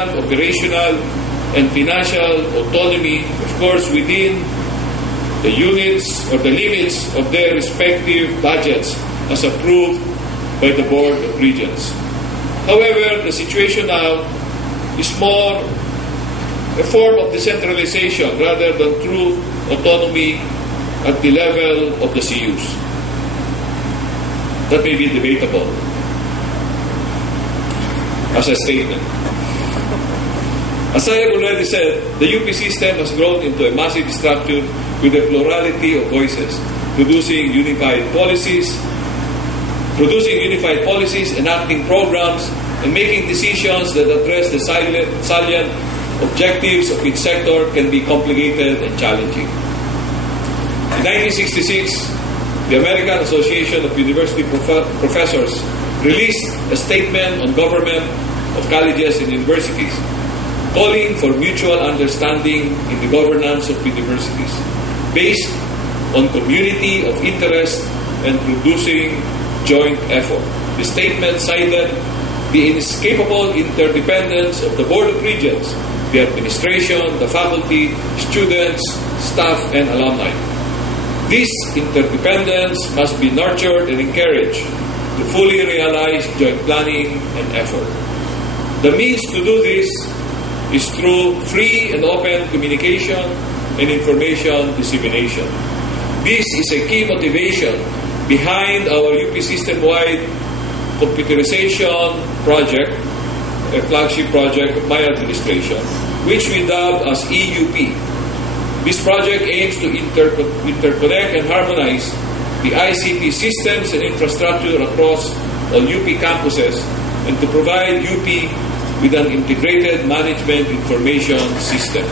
operational and financial autonomy, of course, within the units or the limits of their respective budgets as approved by the Board of Regents. However, the situation now is more a form of decentralization rather than true autonomy at the level of the CUs. That may be debatable as a statement. As I have already said, the UP system has grown into a massive structure with a plurality of voices, producing unified policies, enacting programs, and making decisions that address the salient objectives of each sector can be complicated and challenging. In 1966, the American Association of University Professors released a statement on government of colleges and universities, calling for mutual understanding in the governance of universities, based on community of interest and producing joint effort. The statement cited the inescapable interdependence of the Board of Regents, the administration, the faculty, students, staff, and alumni. This interdependence must be nurtured and encouraged to fully realize joint planning and effort. The means to do this is through free and open communication and information dissemination. This is a key motivation behind our UP system-wide computerization project, a flagship project of my administration, which we dub as EUP. This project aims to interconnect and harmonize the ICT systems and infrastructure across all UP campuses and to provide UP with an integrated management information system.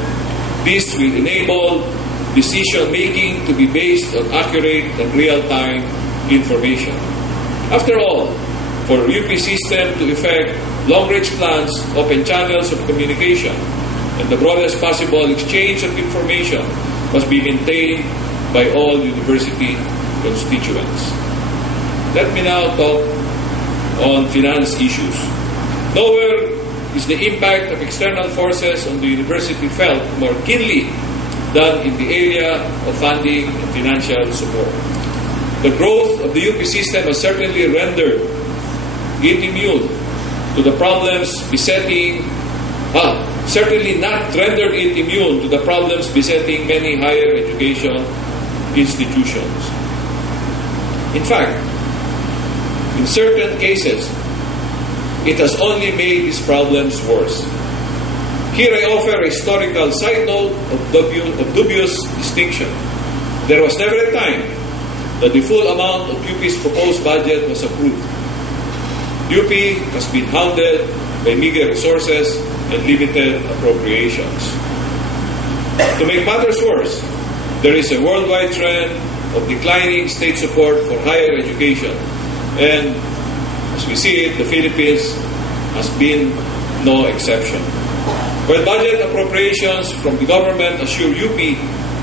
This will enable decision-making to be based on accurate and real-time information. After all, for UP system to effect long-range plans, open channels of communication, and the broadest possible exchange of information must be maintained by all university constituents. Let me now talk on finance issues. Nowhere is the impact of external forces on the university felt more keenly than in the area of funding and financial support. The growth of the UP system has certainly rendered it immune to the problems besetting, certainly not rendered it immune to the problems besetting many higher education institutions. In fact, in certain cases, it has only made these problems worse. Here I offer a historical side note of dubious distinction. There was never a time that the full amount of UP's proposed budget was approved. UP has been hounded by meager resources and limited appropriations. To make matters worse, there is a worldwide trend of declining state support for higher education, and as we see it, the Philippines has been no exception. While budget appropriations from the government assure UP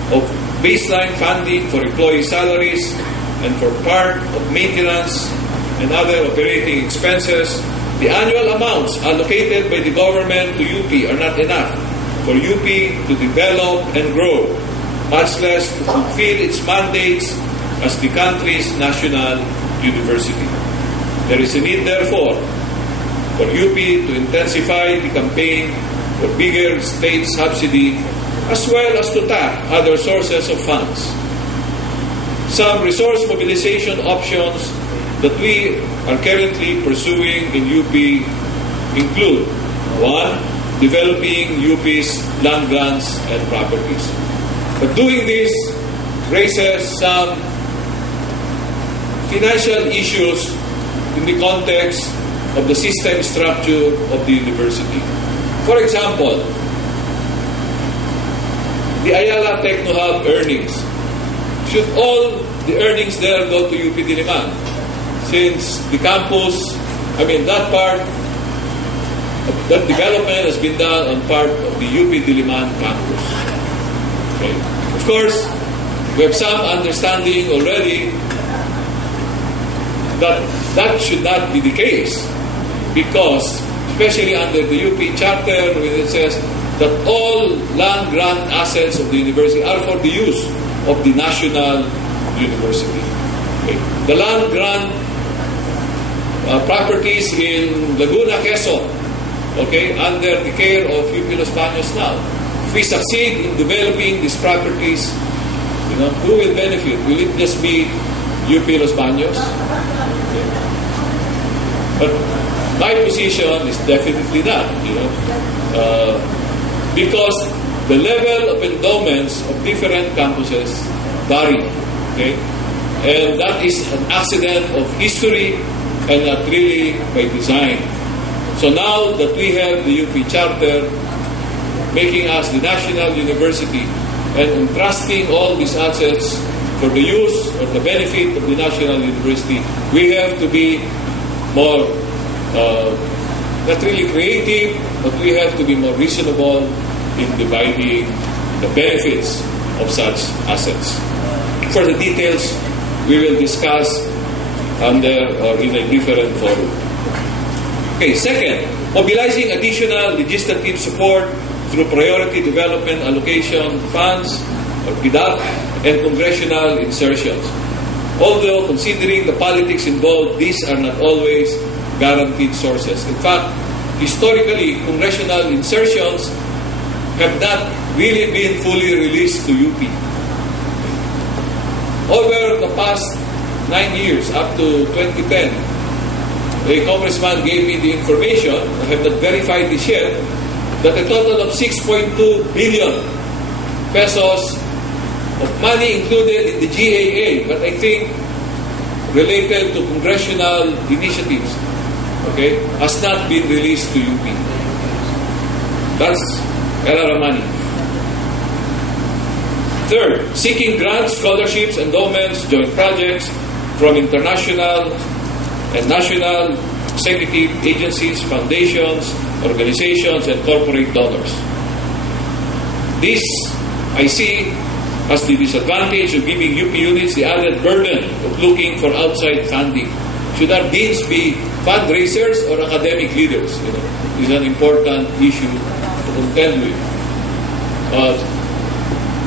of baseline funding for employee salaries and for part of maintenance and other operating expenses, the annual amounts allocated by the government to UP are not enough for UP to develop and grow, much less to fulfill its mandates as the country's national university. There is a need, therefore, for UP to intensify the campaign for bigger state subsidy as well as to tap other sources of funds. Some resource mobilization options that we are currently pursuing in UP include: 1. Developing UP's land grants and properties. But doing this raises some financial issues in the context of the system structure of the university. For example, the Ayala Techno Hub earnings. Should all the earnings there go to UP Diliman? Since the campus, that part, that development has been done on part of the UP Diliman campus. Okay. Of course, we have some understanding already that should not be the case, because especially under the UP Charter, when it says that all land grant assets of the university are for the use of the national university. Okay. The land grant properties in Laguna, Quezon, okay, under the care of UP Los Baños now. If we succeed in developing these properties, who will benefit? Will it just be UP Los Baños? Okay. But my position is definitely not, because the level of endowments of different campuses vary, okay? And that is an accident of history and not really by design. So now that we have the UP Charter making us the national university and entrusting all these assets for the use or the benefit of the national university, we have to be more, not really creative, but we have to be more reasonable in dividing the benefits of such assets. For the details, we will discuss under or in a different forum. Okay, second, mobilizing additional legislative support through priority development allocation funds or PDAF and congressional insertions. Although considering the politics involved, these are not always guaranteed sources. In fact, historically, congressional insertions have not really been fully released to UP. Over the past 9 years, up to 2010, a congressman gave me the information, I have not verified this yet, that a total of 6.2 billion pesos of money included in the GAA, but I think related to congressional initiatives, okay, has not been released to UP. That's a lot of money. Third, seeking grants, scholarships, endowments, joint projects from international and national executive agencies, foundations, organizations, and corporate donors. This, I see, has the disadvantage of giving UP units the added burden of looking for outside funding. Should our deans be fundraisers or academic leaders? Is an important issue to contend with.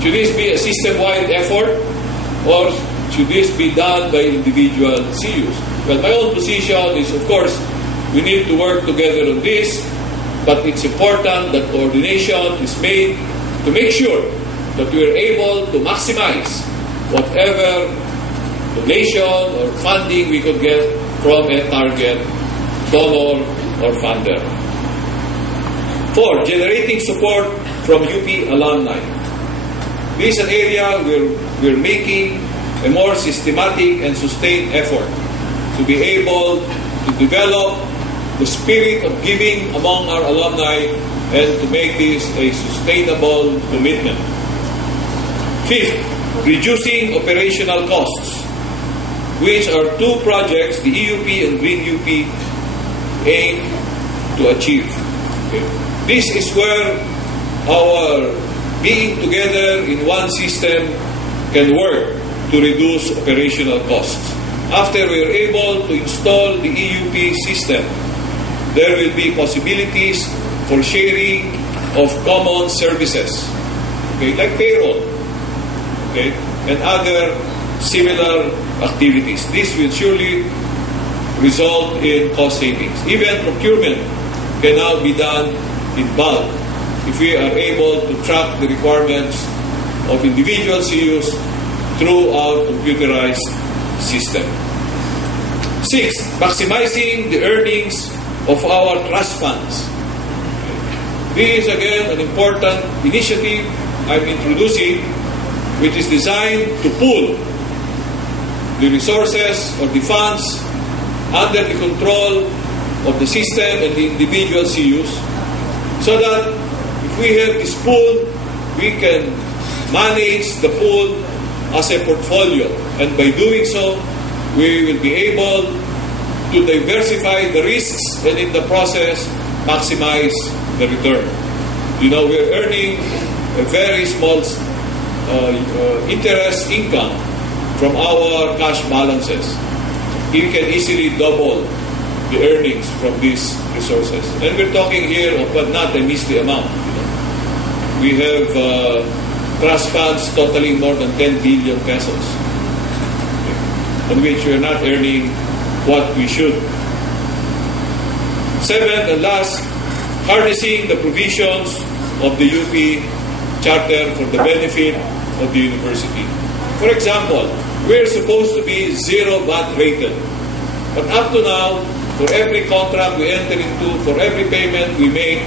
Should this be a system-wide effort, or should this be done by individual CUs? Well, my own position is, of course, we need to work together on this, but it's important that coordination is made to make sure that we are able to maximize whatever donation or funding we could get from a target donor or funder. 4, generating support from UP alumni. This is an area where we're making a more systematic and sustained effort to be able to develop the spirit of giving among our alumni and to make this a sustainable commitment. 5th, reducing operational costs, which are 2 projects the EUP and Green UP aim to achieve. Okay. This is where our being together in one system can work to reduce operational costs. After we are able to install the EUP system, there will be possibilities for sharing of common services, okay, like payroll, okay, and other similar activities. This will surely result in cost savings. Even procurement can now be done in bulk if we are able to track the requirements of individual CUs through our computerized system. 6, maximizing the earnings of our trust funds. This is again an important initiative I'm introducing, which is designed to pool the resources or the funds under the control of the system and the individual CUs, so that if we have this pool, we can manage the pool as a portfolio, and by doing so, we will be able to diversify the risks and in the process maximize the return. We're earning a very small interest income from our cash balances. We can easily double the earnings from these resources. And we're talking here of not a measly amount. We have trust funds totaling more than 10 billion pesos, on which we are not earning what we should. Seventh and last, harnessing the provisions of the UP Charter for the benefit of the university. For example, we're supposed to be zero VAT rated. But up to now, for every contract we enter into, for every payment we make,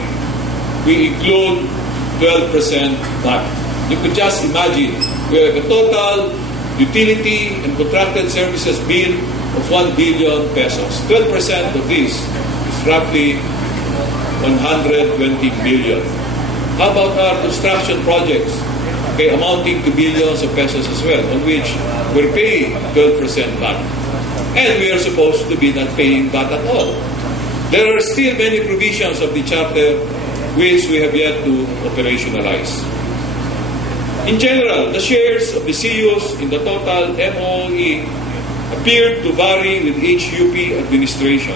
we include 12% VAT. You could just imagine, we have a total utility and contracted services bill of 1 billion pesos. 12% of this is roughly 120 billion. How about our construction projects? Okay, amounting to billions of pesos as well, on which we're paying 12% VAT. And we are supposed to be not paying VAT at all. There are still many provisions of the Charter which we have yet to operationalize. In general, the shares of the CUs in the total MOE appeared to vary with each UP administration.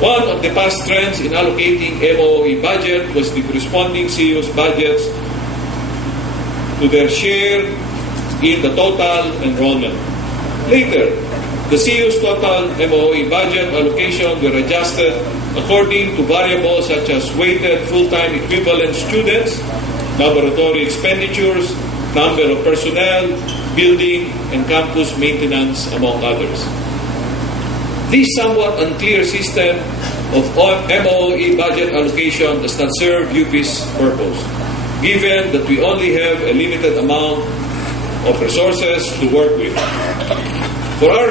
One of the past trends in allocating MOE budget was the corresponding CUs budgets to their share in the total enrollment. Later, the CU's total MOE budget allocation were adjusted according to variables such as weighted full-time equivalent students, laboratory expenditures, number of personnel, building, and campus maintenance, among others. This somewhat unclear system of MOE budget allocation does not serve UP's purpose, given that we only have a limited amount of resources to work with. For our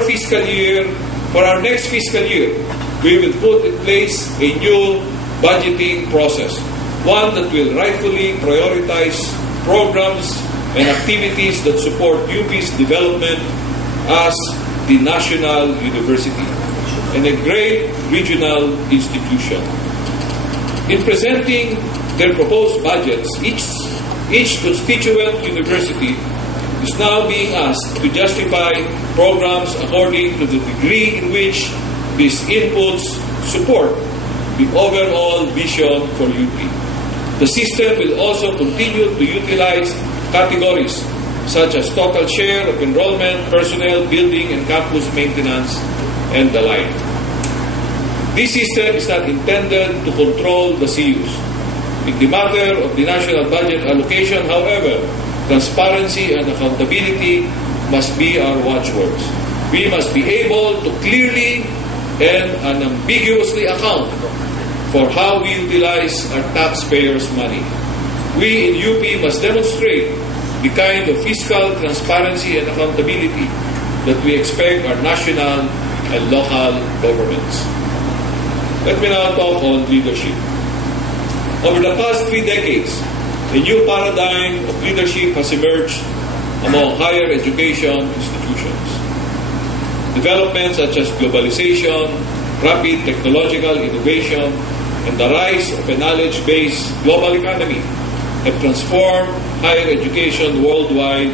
next fiscal year, we will put in place a new budgeting process, one that will rightfully prioritize programs and activities that support UP's development as the national university and a great regional institution. In presenting their proposed budgets, each constituent university is now being asked to justify programs according to the degree in which these inputs support the overall vision for UP. The system will also continue to utilize categories such as total share of enrollment, personnel, building, and campus maintenance, and the like. This system is not intended to control the CUs. In the matter of the national budget allocation, however, transparency and accountability must be our watchwords. We must be able to clearly and unambiguously account for how we utilize our taxpayers' money. We in UP must demonstrate the kind of fiscal transparency and accountability that we expect our national and local governments. Let me now talk on leadership. Over the past 3 decades, a new paradigm of leadership has emerged among higher education institutions. Developments such as globalization, rapid technological innovation, and the rise of a knowledge-based global economy have transformed higher education worldwide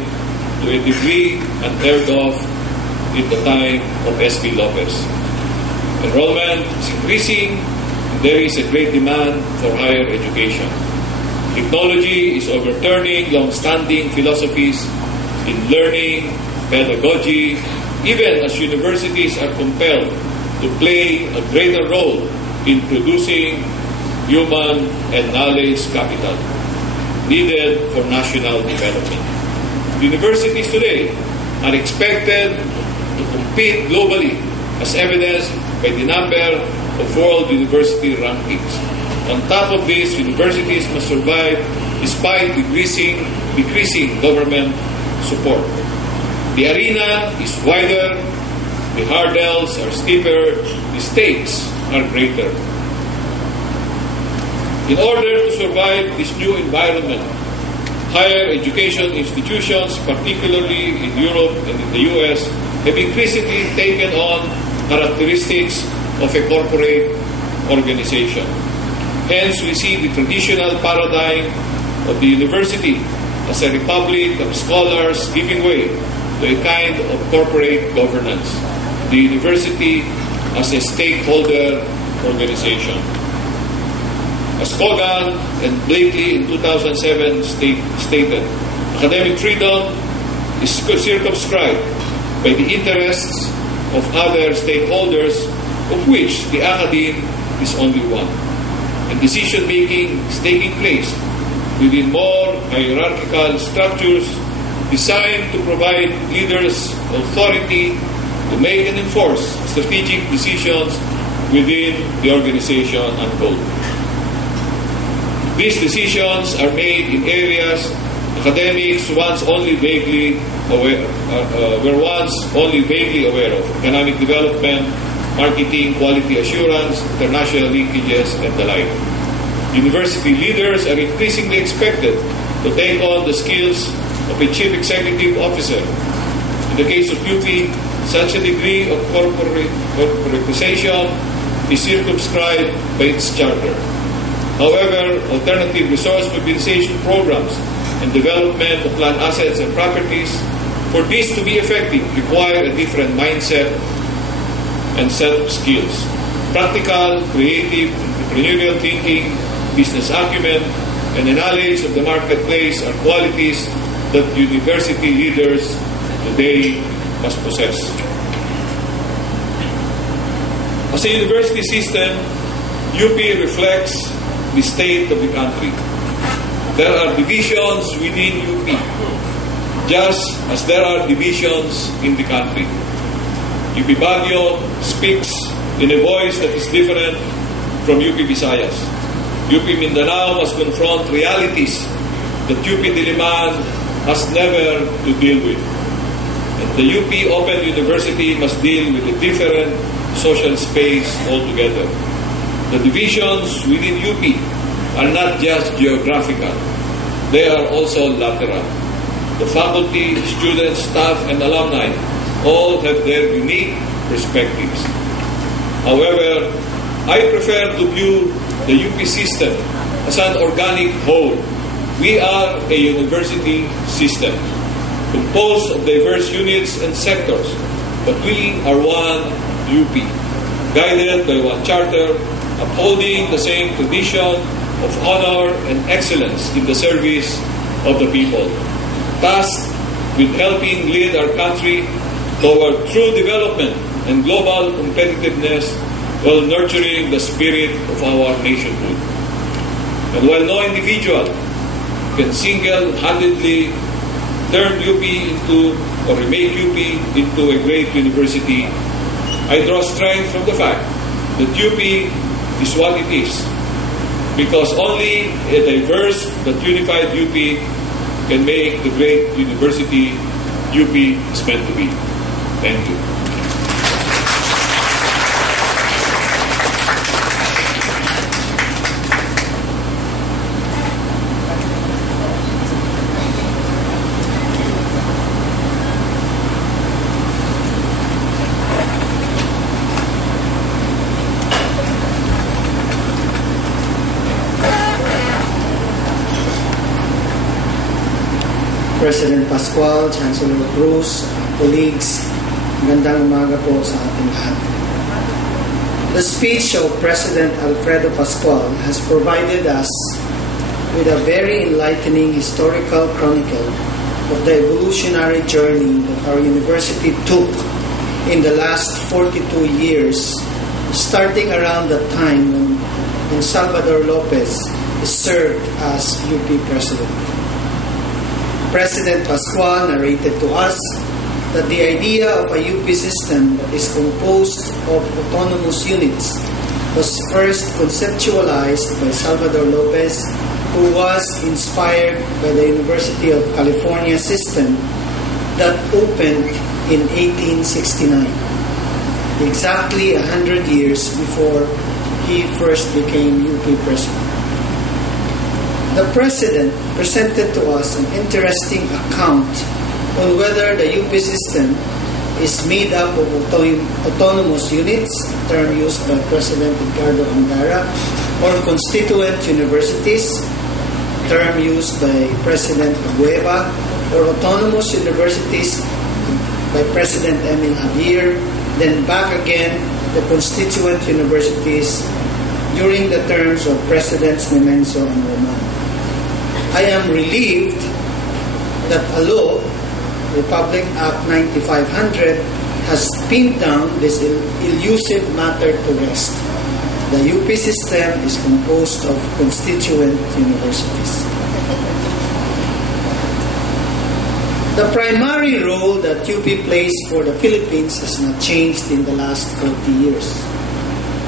to a degree unheard of in the time of S.B. Lopez. Enrollment is increasing, and there is a great demand for higher education. Technology is overturning long-standing philosophies in learning, pedagogy, even as universities are compelled to play a greater role in producing human and knowledge capital needed for national development. Universities today are expected to compete globally, as evidenced by the number of world university rankings. On top of this, universities must survive despite decreasing government support. The arena is wider, the hurdles are steeper, the stakes are greater. In order to survive this new environment, higher education institutions, particularly in Europe and in the US, have increasingly taken on characteristics of a corporate organization. Hence, we see the traditional paradigm of the university as a republic of scholars giving way to a kind of corporate governance. The university as a stakeholder organization. As Kogan and Blakely in 2007 stated, academic freedom is circumscribed by the interests of other stakeholders, of which the academe is only one, and decision-making is taking place within more hierarchical structures designed to provide leaders authority to make and enforce strategic decisions within the organization unquote. These decisions are made in areas academics were once only vaguely aware of: economic development, marketing, quality assurance, international linkages, and the like. University leaders are increasingly expected to take on the skills of a chief executive officer. In the case of UP, such a degree of corporatization is circumscribed by its charter. However, alternative resource mobilization programs and development of land assets and properties, for this to be effective, require a different mindset and set of skills. Practical, creative, entrepreneurial thinking, business acumen, and a knowledge of the marketplace are qualities that university leaders today must possess. As a university system, UP reflects the state of the country. There are divisions within UP, just as there are divisions in the country. UP Baguio speaks in a voice that is different from UP Visayas. UP Mindanao must confront realities that UP Diliman has never to deal with. And the UP Open University must deal with a different social space altogether. The divisions within UP are not just geographical, they are also lateral. The faculty, students, staff, and alumni all have their unique perspectives. However, I prefer to view the UP system as an organic whole. We are a university system composed of diverse units and sectors, but we are one UP, guided by one charter, upholding the same tradition of honor and excellence in the service of the people, tasked with helping lead our country toward true development and global competitiveness while nurturing the spirit of our nationhood. And while no individual can single-handedly turn UP into or make UP into a great university, I draw strength from the fact that UP is what it is, because only a diverse but unified UP can make the great university UP is meant to be. Thank you. President Pascual, Chancellor Cruz, colleagues, magandang umaga po sa ating lahat. The speech of President Alfredo Pascual has provided us with a very enlightening historical chronicle of the evolutionary journey that our university took in the last 42 years, starting around the time when Salvador Lopez served as UP President. President Pascual narrated to us that the idea of a UP system that is composed of autonomous units was first conceptualized by Salvador Lopez, who was inspired by the University of California system that opened in 1869, exactly 100 years before he first became UP President. The President presented to us an interesting account on whether the UP system is made up of autonomous units, a term used by President Ricardo Angara, or constituent universities, a term used by President Agueva, or autonomous universities by President Emil Javier, then back again the constituent universities during the terms of Presidents Nemenzo and Roman. I am relieved that a law, Republic Act 9500, has pinned down this elusive matter to rest. The UP system is composed of constituent universities. The primary role that UP plays for the Philippines has not changed in the last 40 years.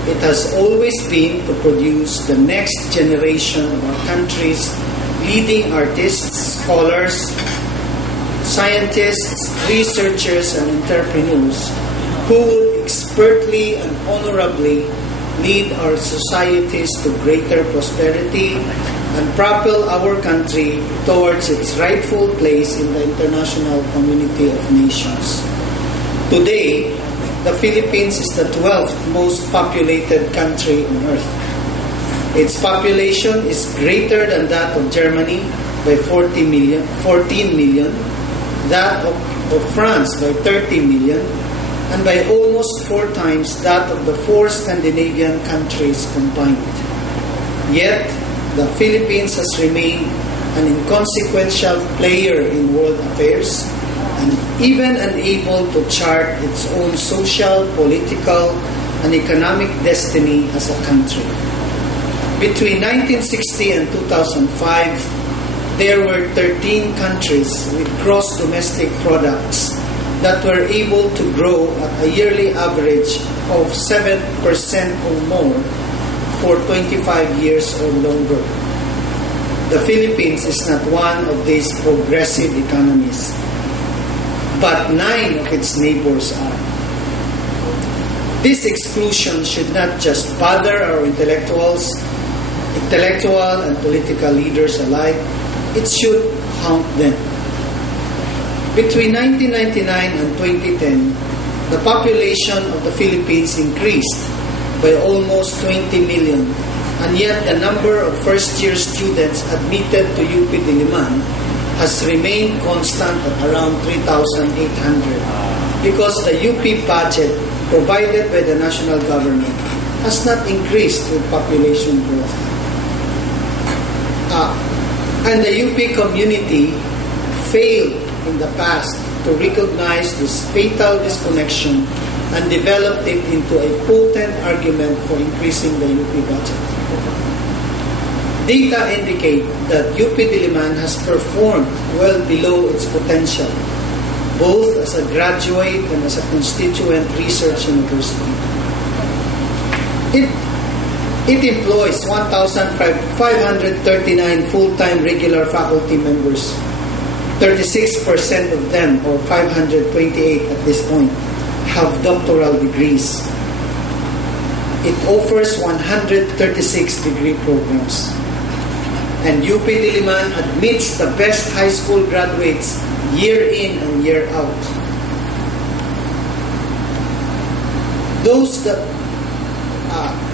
It has always been to produce the next generation of our country's leading artists, scholars, scientists, researchers, and entrepreneurs who would expertly and honorably lead our societies to greater prosperity and propel our country towards its rightful place in the international community of nations. Today, the Philippines is the 12th most populated country on earth. Its population is greater than that of Germany by 14 million, that of France by 30 million, and by almost 4 times that of the 4 Scandinavian countries combined. Yet, the Philippines has remained an inconsequential player in world affairs and even unable to chart its own social, political, and economic destiny as a country. Between 1960 and 2005, there were 13 countries with gross domestic products that were able to grow at a yearly average of 7% or more for 25 years or longer. The Philippines is not one of these progressive economies, but 9 of its neighbors are. This exclusion should not just bother our intellectual and political leaders alike, it should haunt them. Between 1999 and 2010, the population of the Philippines increased by almost 20 million, and yet the number of first-year students admitted to UP Diliman has remained constant at around 3,800 because the UP budget provided by the national government has not increased with population growth. And the UP community failed in the past to recognize this fatal disconnection and developed it into a potent argument for increasing the UP budget. Data indicate that UP Diliman has performed well below its potential, both as a graduate and as a constituent research university. It employs 1,539 full-time regular faculty members. 36% of them, or 528 at this point, have doctoral degrees. It offers 136 degree programs. And UP Diliman admits the best high school graduates year in and year out.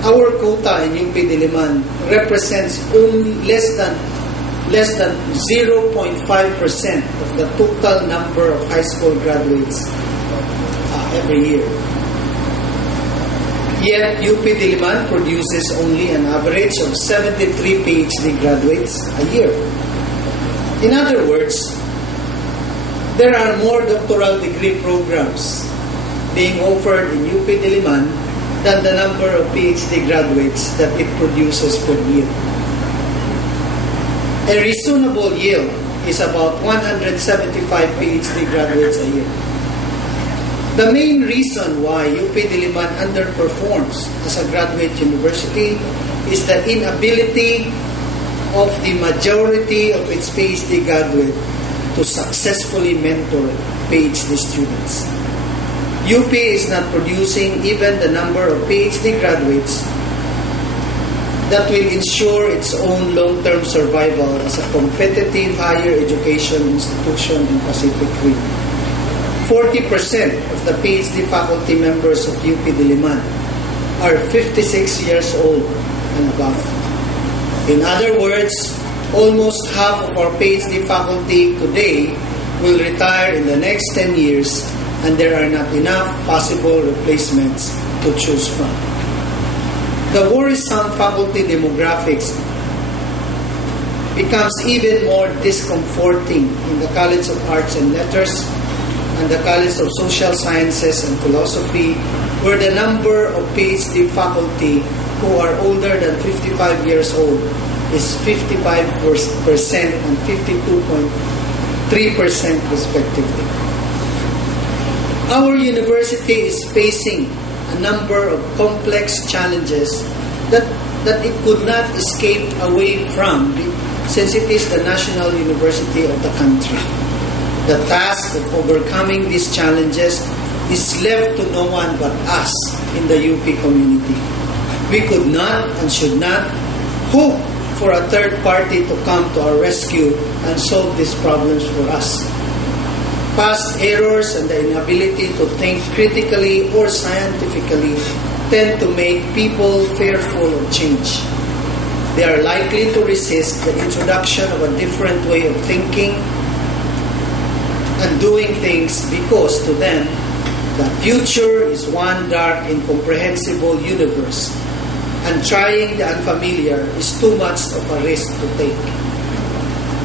Our quota in UP Diliman represents only less than 0.5% of the total number of high school graduates every year. Yet, UP Diliman produces only an average of 73 PhD graduates a year. In other words, there are more doctoral degree programs being offered in UP Diliman than the number of PhD graduates that it produces per year. A reasonable yield is about 175 PhD graduates a year. The main reason why UP Diliman underperforms as a graduate university is the inability of the majority of its PhD graduates to successfully mentor PhD students. UP is not producing even the number of PhD graduates that will ensure its own long-term survival as a competitive higher education institution in Pacific Rim. 40% of the PhD faculty members of UP Diliman are 56 years old and above. In other words, almost half of our PhD faculty today will retire in the next 10 years, and there are not enough possible replacements to choose from. The worrisome faculty demographics becomes even more discomforting in the College of Arts and Letters and the College of Social Sciences and Philosophy, where the number of PhD faculty who are older than 55 years old is 55% and 52.3% respectively. Our university is facing a number of complex challenges that it could not escape away from, since it is the national university of the country. The task of overcoming these challenges is left to no one but us in the UP community. We could not and should not hope for a third party to come to our rescue and solve these problems for us. Past errors and the inability to think critically or scientifically tend to make people fearful of change. They are likely to resist the introduction of a different way of thinking and doing things because to them, the future is one dark, incomprehensible universe, and trying the unfamiliar is too much of a risk to take.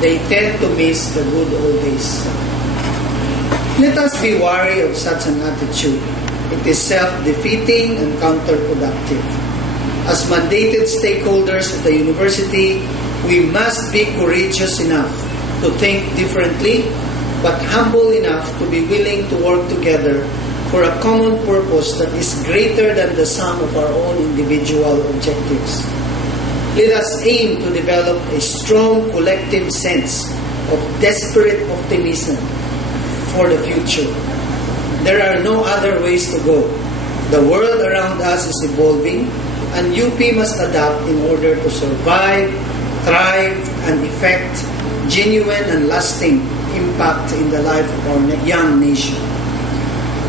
They tend to miss the good old days. Let us be wary of such an attitude. It is self-defeating and counterproductive. As mandated stakeholders of the university, we must be courageous enough to think differently, but humble enough to be willing to work together for a common purpose that is greater than the sum of our own individual objectives. Let us aim to develop a strong collective sense of desperate optimism for the future. There are no other ways to go. The world around us is evolving, and UP must adapt in order to survive, thrive, and effect genuine and lasting impact in the life of our young nation.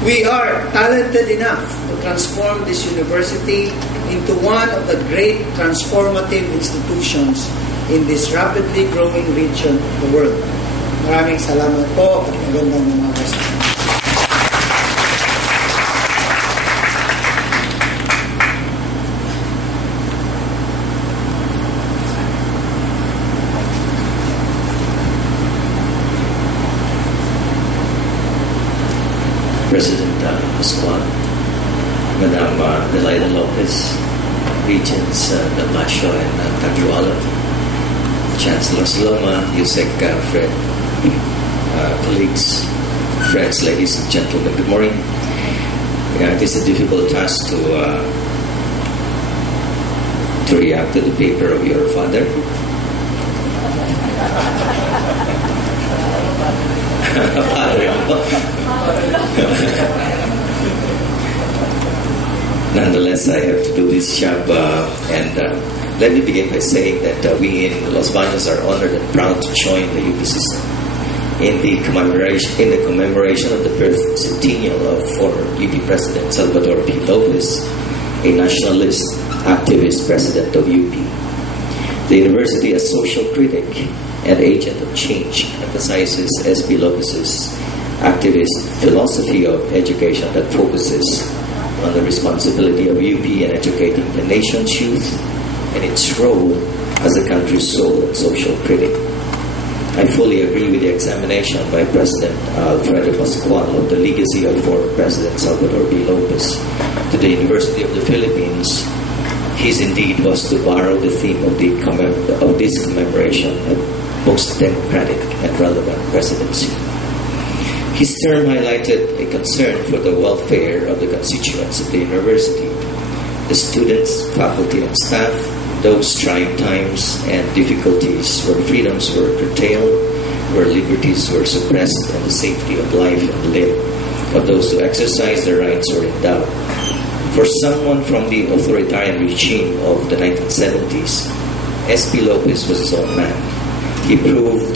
We are talented enough to transform this university into one of the great transformative institutions in this rapidly growing region of the world. Maraming salamat po at magandang umaga sa inyo. President Pascual, Madam Delilah Lopez, Regents Dalmacio and Taguala, Chancellor Saloma, Yusek Fred, colleagues, friends, ladies and gentlemen, good morning. It is a difficult task to react to the paper of your father. Nonetheless, I have to do this job, and let me begin by saying that we in Los Baños are honored and proud to join the UP system in the commemoration of the birth centennial of former UP President Salvador P. Lopez, a nationalist activist president of UP. The university, as social critic and agent of change, emphasizes S.P. Lopez's activist philosophy of education that focuses on the responsibility of UP in educating the nation's youth and its role as the country's sole and social critic. I fully agree with the examination by President Alfredo Pascual of the legacy of former President Salvador B. Lopez to the University of the Philippines. His indeed was, to borrow the theme of this commemoration, a most democratic and relevant presidency. His term highlighted a concern for the welfare of the constituents of the university, the students, faculty, and staff, those trying times and difficulties where freedoms were curtailed, where liberties were suppressed, and the safety of life and limb of those who exercise their rights were in doubt. For someone from the authoritarian regime of the 1970s, S.P. Lopez was his own man. He proved